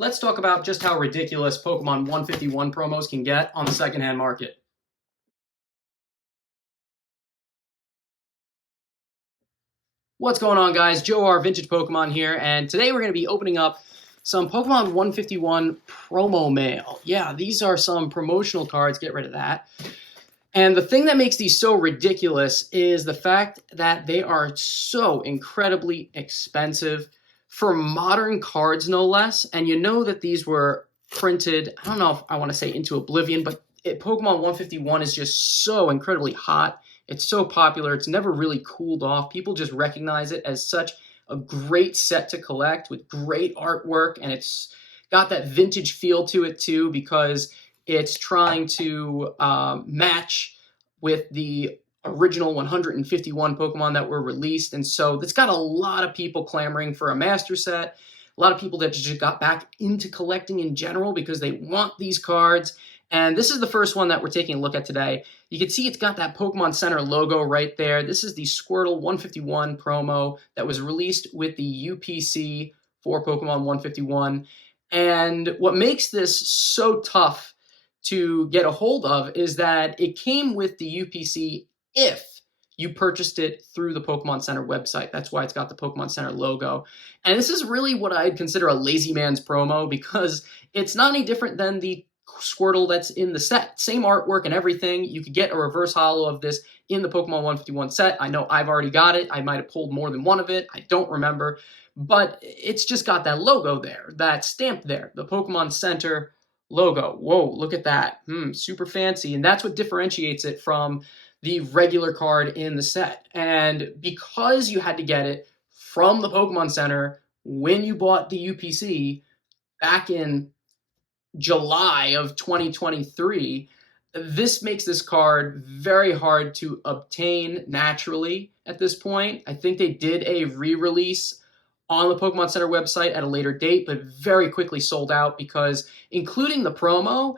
let's talk about just how ridiculous Pokemon 151 promos can get on the secondhand market. What's going on, guys? Joe R, Vintage Pokemon here, and today we're going to be opening up some Pokemon 151 promo mail. Yeah, these are some promotional cards. Get rid of that. And the thing that makes these so ridiculous is the fact that they are so incredibly expensive for modern cards, no less. And you know that these were printed, I don't know if I want to say into oblivion, but Pokemon 151 is just so incredibly hot. It's so popular. It's never really cooled off. People just recognize it as such a great set to collect with great artwork. And it's got that vintage feel to it too, because it's trying to match with the original 151 Pokemon that were released. And so it's got a lot of people clamoring for a master set. A lot of people that just got back into collecting in general because they want these cards. And this is the first one that we're taking a look at today. You can see it's got that Pokemon Center logo right there. This is the Squirtle 151 promo that was released with the UPC for Pokemon 151. And what makes this so tough to get a hold of is that it came with the UPC if you purchased it through the Pokemon Center website. That's why it's got the Pokemon Center logo. And this is really what I'd consider a lazy man's promo, because it's not any different than the Squirtle that's in the set. Same artwork and everything. You could get a reverse holo of this in the Pokemon 151 set. I know I've already got it. I might have pulled more than one of it. I don't remember. But it's just got that logo there, that stamp there, the Pokemon Center logo. Whoa, look at that. Super fancy. And that's what differentiates it from the regular card in the set. And because you had to get it from the Pokemon Center when you bought the UPC back in July of 2023, this makes this card very hard to obtain naturally at this point. I think they did a re-release on the Pokemon Center website at a later date, but very quickly sold out because, including the promo,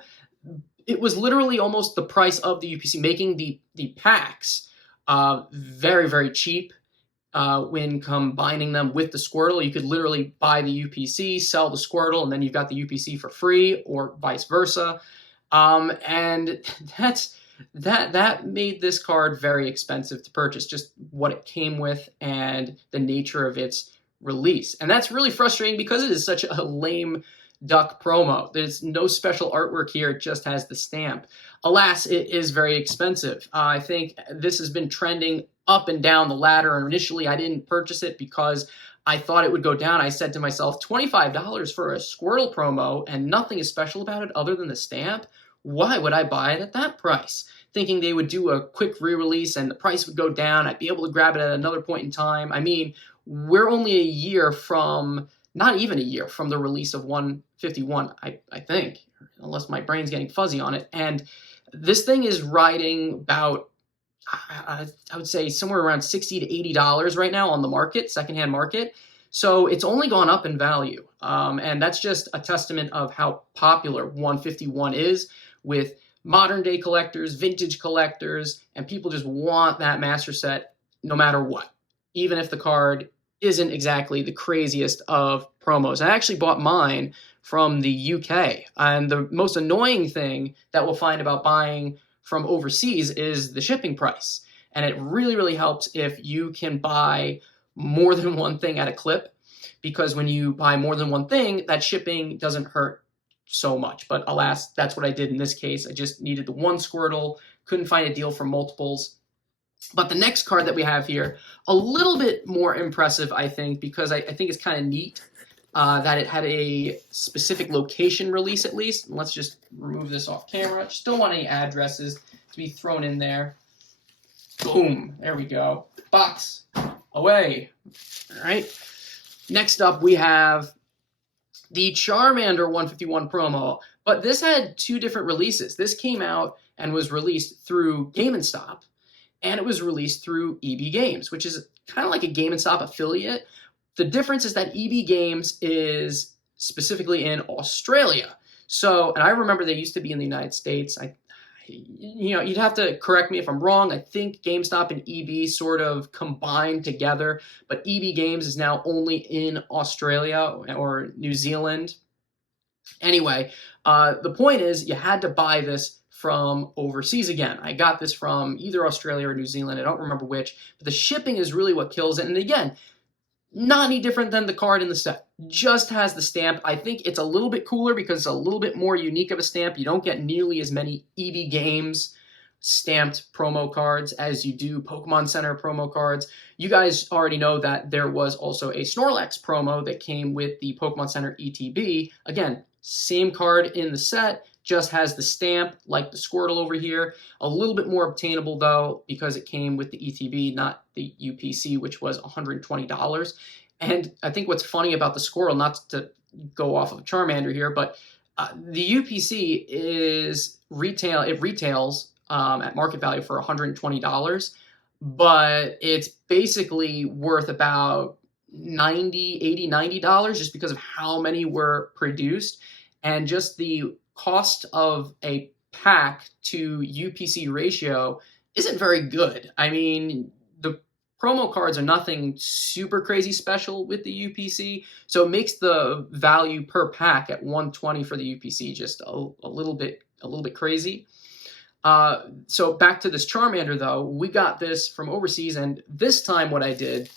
it was literally almost the price of the UPC, making the packs very, very cheap when combining them with the Squirtle. You could literally buy the UPC, sell the Squirtle, and then you've got the UPC for free, or vice versa. And that made this card very expensive to purchase, just what it came with and the nature of its release. And that's really frustrating because it is such a lame duck promo. There's no special artwork here. It just has the stamp. Alas, it is very expensive. I think this has been trending up and down the ladder. And initially, I didn't purchase it because I thought it would go down. I said to myself, $25 for a Squirtle promo and nothing is special about it other than the stamp? Why would I buy it at that price? Thinking they would do a quick re-release and the price would go down. I'd be able to grab it at another point in time. I mean, we're only a year from, not even a year from the release of 151, I think, unless my brain's getting fuzzy on it. And this thing is riding about, I would say, somewhere around $60 to $80 right now on the market, secondhand market. So it's only gone up in value. And that's just a testament of how popular 151 is with modern day collectors, vintage collectors, and people just want that master set no matter what, even if the card isn't exactly the craziest of promos. I actually bought mine from the UK, and the most annoying thing that we'll find about buying from overseas is the shipping price. And it really, really helps if you can buy more than one thing at a clip, because when you buy more than one thing, that shipping doesn't hurt so much. But alas, that's what I did in this case. I just needed the one Squirtle, couldn't find a deal for multiples. But the next card that we have here, a little bit more impressive, I think, because I think it's kind of neat that it had a specific location release at least. And let's just remove this off camera. Just don't want any addresses to be thrown in there. Boom. There we go. Box. Away. All right. Next up, we have the Charmander 151 promo. But this had two different releases. This came out and was released through Game & Stop. And it was released through EB Games, which is kind of like a Game & Stop affiliate. The difference is that EB Games is specifically in Australia. So, and I remember they used to be in the United States. You'd have to correct me if I'm wrong. I think GameStop and EB sort of combined together, but EB Games is now only in Australia or New Zealand. Anyway, the point is you had to buy this from overseas again. I got this from either Australia or New Zealand. I don't remember which, but the shipping is really what kills it. And again, not any different than the card in the set. Just has the stamp. I think it's a little bit cooler because it's a little bit more unique of a stamp. You don't get nearly as many EV Games stamped promo cards as you do Pokemon Center promo cards. You guys already know that there was also a Snorlax promo that came with the Pokemon Center ETB. Again, same card in the set, just has the stamp like the Squirtle over here. A little bit more obtainable though because it came with the ETB, not the UPC, which was $120. And I think what's funny about the Squirtle, not to go off of Charmander here, but the UPC is retails at market value for $120, but it's basically worth about $90 just because of how many were produced, and just the cost of a pack to UPC ratio isn't very good. I mean, the promo cards are nothing super crazy special with the UPC, so it makes the value per pack at $120 for the UPC just a little bit crazy. So back to this Charmander though, we got this from overseas, and this time what I did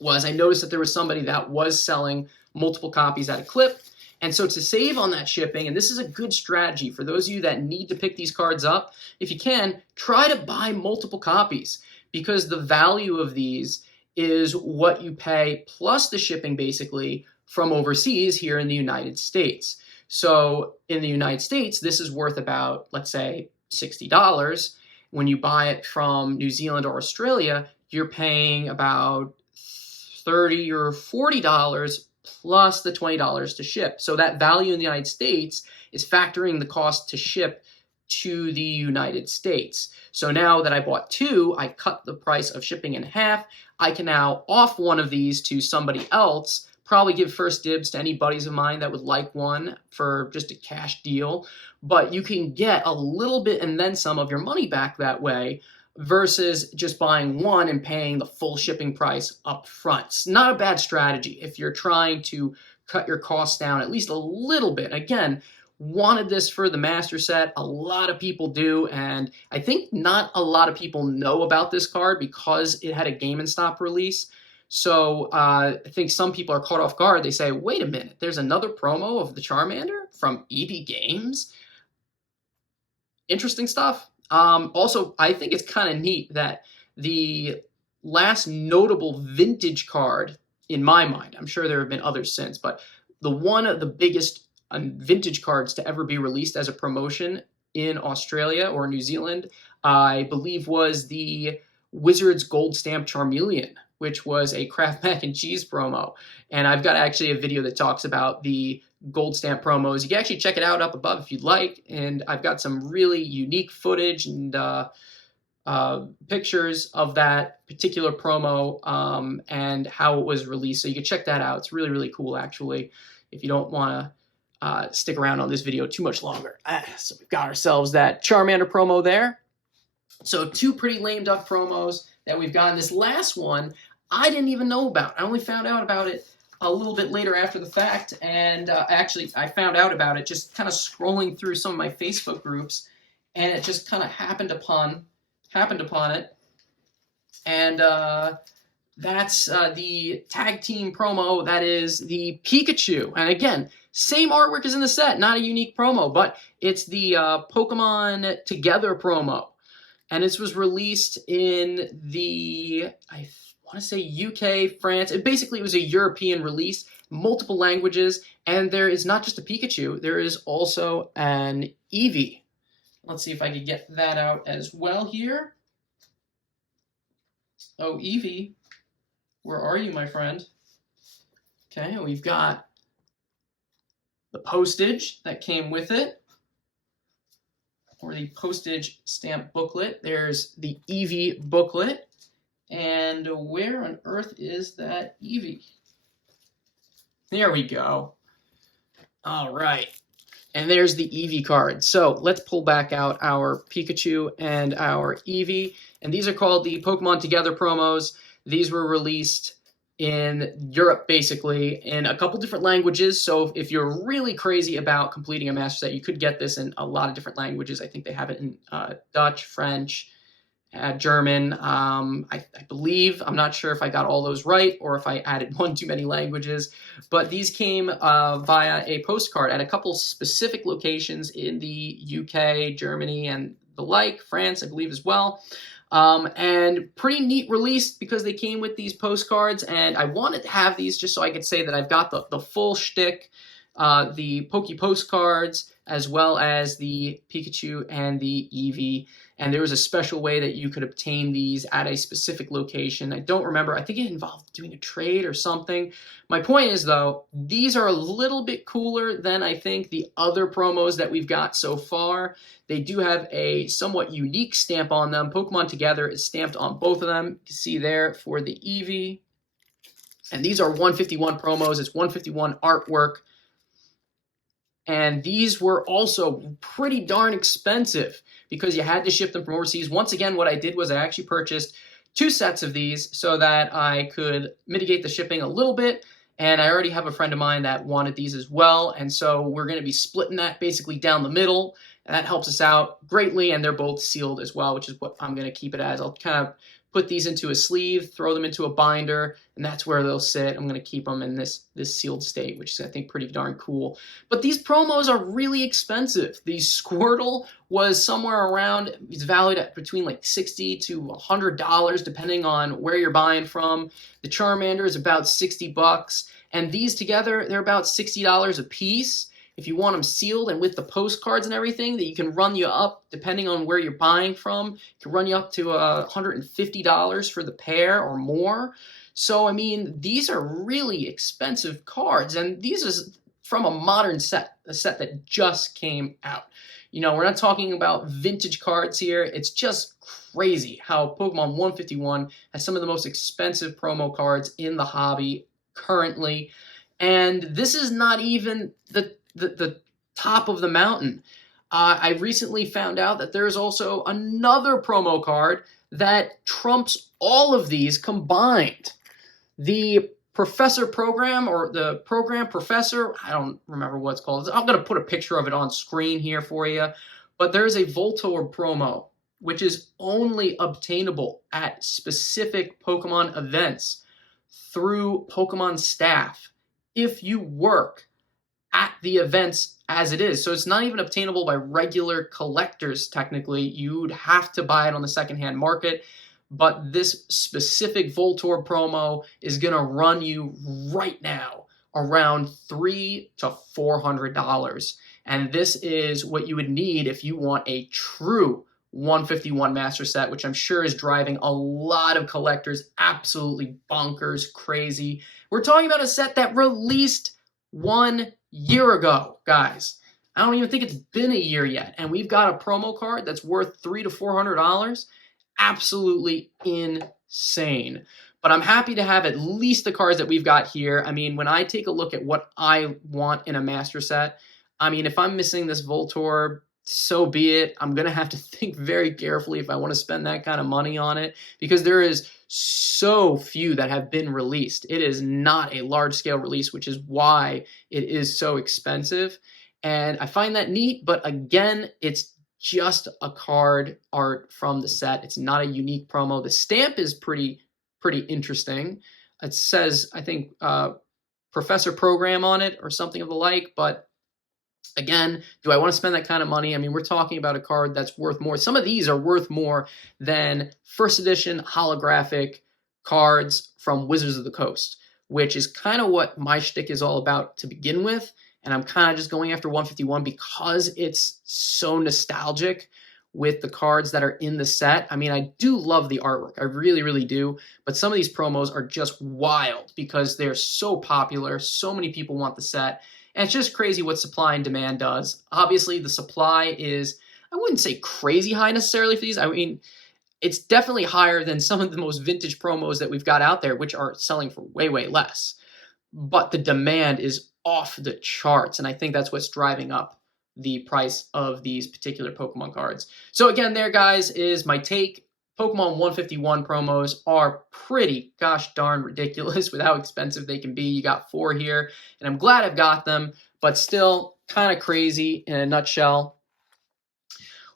was I noticed that there was somebody that was selling multiple copies at a clip. And so to save on that shipping, and this is a good strategy for those of you that need to pick these cards up, if you can, try to buy multiple copies, because the value of these is what you pay plus the shipping basically from overseas here in the United States. So in the United States, this is worth about, let's say, $60. When you buy it from New Zealand or Australia, you're paying about $30 or $40 plus the $20 to ship. So that value in the United States is factoring the cost to ship to the United States. So now that I bought two, I cut the price of shipping in half. I can now off one of these to somebody else, probably give first dibs to any buddies of mine that would like one for just a cash deal. But you can get a little bit and then some of your money back that way versus just buying one and paying the full shipping price up front. It's not a bad strategy if you're trying to cut your costs down at least a little bit. Again, wanted this for the master set. A lot of people do, and I think not a lot of people know about this card because it had a Game and Stop release. So I think some people are caught off guard. They say, wait a minute, there's another promo of the Charmander from EB Games? Interesting stuff. Also, I think it's kind of neat that the last notable vintage card, in my mind, I'm sure there have been others since, but the one of the biggest vintage cards to ever be released as a promotion in Australia or New Zealand, I believe was the Wizards Gold Stamp Charmeleon, which was a Kraft Mac and Cheese promo. And I've got actually a video that talks about the Gold Stamp promos. You can actually check it out up above if you'd like. And I've got some really unique footage and pictures of that particular promo and how it was released. So you can check that out. It's really, really cool, actually, if you don't want to stick around on this video too much longer. So we've got ourselves that Charmander promo there. So two pretty lame duck promos that we've gotten. This last one, I didn't even know about. I only found out about it a little bit later after the fact, and actually I found out about it just kind of scrolling through some of my Facebook groups, and it just kind of happened upon it, and that's the tag team promo. That is the Pikachu, and again, same artwork as in the set, not a unique promo, but it's the Pokemon Together promo. And this was released in the, I want to say UK, France. It was a European release, multiple languages, and there is not just a Pikachu, there is also an Eevee. Let's see if I can get that out as well here. Oh, Eevee, where are you, my friend? Okay, we've got the postage that came with it, or the postage stamp booklet. There's the Eevee booklet. And where on earth is that Eevee? There we go. All right. And there's the Eevee card. So let's pull back out our Pikachu and our Eevee. And these are called the Pokemon Together promos. These were released in Europe, basically, in a couple different languages. So if you're really crazy about completing a master set, you could get this in a lot of different languages. I think they have it in Dutch, French, German. I believe, I'm not sure if I got all those right or if I added one too many languages, but these came via a postcard at a couple specific locations in the UK, Germany, and the like, France, I believe as well. And pretty neat release because they came with these postcards, and I wanted to have these just so I could say that I've got the full shtick, the Poke postcards, as well as the Pikachu and the Eevee. And there was a special way that you could obtain these at a specific location. I don't remember. I think it involved doing a trade or something. My point is, though, these are a little bit cooler than I think the other promos that we've got so far. They do have a somewhat unique stamp on them. Pokemon Together is stamped on both of them. You can see there for the Eevee. And these are 151 promos. It's 151 artwork. And these were also pretty darn expensive because you had to ship them from overseas. Once again, what I did was I actually purchased 2 sets of these so that I could mitigate the shipping a little bit. And I already have a friend of mine that wanted these as well. And so we're going to be splitting that basically down the middle. And that helps us out greatly. And they're both sealed as well, which is what I'm going to keep it as. I'll kind of put these into a sleeve, throw them into a binder, and that's where they'll sit. I'm going to keep them in this sealed state, which is, I think, pretty darn cool. But these promos are really expensive. The Squirtle was somewhere around, it's valued at between like $60 to $100, depending on where you're buying from. The Charmander is about $60, and these together, they're about $60 a piece. If you want them sealed and with the postcards and everything, that you can run you up, depending on where you're buying from, it can run you up to $150 for the pair or more. So, I mean, these are really expensive cards, and these is from a modern set, a set that just came out. You know, we're not talking about vintage cards here. It's just crazy how Pokemon 151 has some of the most expensive promo cards in the hobby currently. And this is not even the top of the mountain. I recently found out that there's also another promo card that trumps all of these combined. The Professor Program, or the Program Professor, I don't remember what it's called. I'm going to put a picture of it on screen here for you. But there's a Voltorb promo, which is only obtainable at specific Pokemon events through Pokemon staff if you work at the events as it is. So it's not even obtainable by regular collectors, technically. You'd have to buy it on the secondhand market. But this specific Voltorb promo is going to run you right now around $300 to $400. And this is what you would need if you want a true 151 master set, which I'm sure is driving a lot of collectors absolutely bonkers, crazy. We're talking about a set that released 1 year ago, guys. I don't even think it's been a year yet, and we've got a promo card that's worth $300 to $400. Absolutely insane. But I'm happy to have at least the cards that we've got here. I mean, when I take a look at what I want in a master set, I mean, if I'm missing this Voltorb, so be it. I'm going to have to think very carefully if I want to spend that kind of money on it, because there is so few that have been released. It is not a large-scale release, which is why it is so expensive. And I find that neat, but again, it's just a card art from the set. It's not a unique promo. The stamp is pretty interesting. It says, I think, Professor Program on it or something of the like, but again, do I want to spend that kind of money? I mean, we're talking about a card that's worth more. Some of these are worth more than first edition holographic cards from Wizards of the Coast, which is kind of what my shtick is all about to begin with. And I'm kind of just going after 151 because it's so nostalgic with the cards that are in the set. I mean, I do love the artwork. I really, really do. But some of these promos are just wild because they're so popular. So many people want the set. And it's just crazy what supply and demand does. Obviously, the supply is, I wouldn't say crazy high necessarily for these. I mean, it's definitely higher than some of the most vintage promos that we've got out there, which are selling for way, way less. But the demand is off the charts, and I think that's what's driving up the price of these particular Pokemon cards. So again, there, guys, is my take. Pokemon 151 promos are pretty gosh darn ridiculous with how expensive they can be. You got 4 here, and I'm glad I've got them, but still kind of crazy in a nutshell.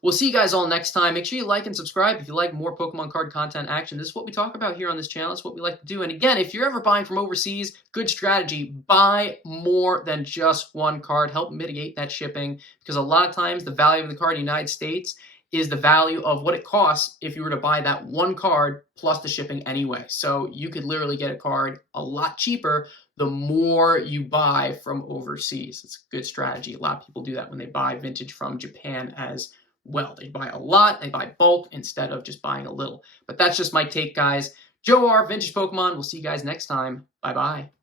We'll see you guys all next time. Make sure you like and subscribe if you like more Pokemon card content action. This is what we talk about here on this channel. It's what we like to do. And again, if you're ever buying from overseas, good strategy. Buy more than just one card. Help mitigate that shipping, because a lot of times the value of the card in the United States is the value of what it costs if you were to buy that one card plus the shipping anyway. So you could literally get a card a lot cheaper the more you buy from overseas. It's a good strategy. A lot of people do that when they buy vintage from Japan as well. They buy a lot, they buy bulk instead of just buying a little. But that's just my take, guys. Joe R, Vintage Pokemon. We'll see you guys next time. Bye-bye.